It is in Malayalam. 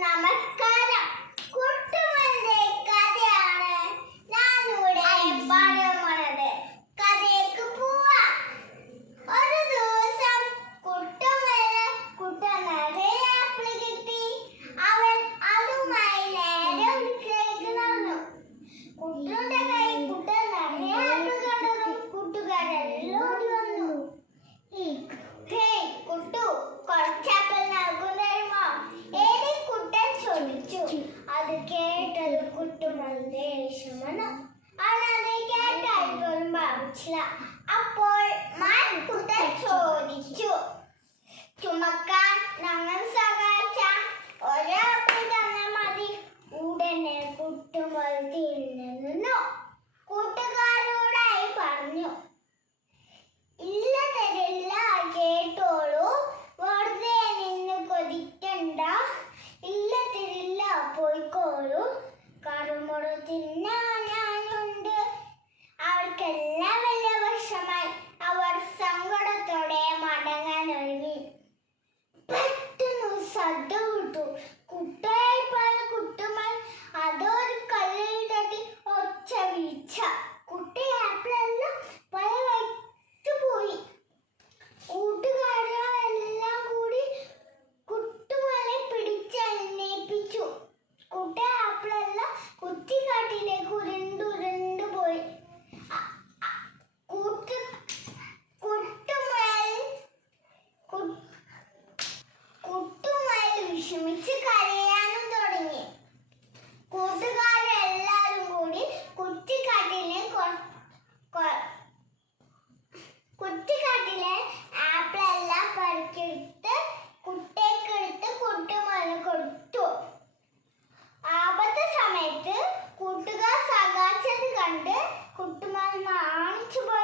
Namaskar. കുട്ടുമന്റെ ശമന അനതെ കേട്ടായിട്ടൊന്നും ഭാവിച്ചില്ല അപ്പോൾ മാൻ കുട്ടൻ ചോദിച്ചു. ചുമക്കാൻ ഞങ്ങൾ സഹായിച്ച ഒരാൾക്ക് തന്നെ മതി. ഉടനെ കുട്ടുമൊരുത്തിയിൽ നിന്നു കൂട്ടുകാരോടായി പറഞ്ഞു. ഇല്ല തരില്ല കേട്ടോളൂ. വെറുതെ നിന്ന് കൊതിക്കണ്ട. ഇല്ല തരില്ല പോയിക്കോളൂ. picture. to my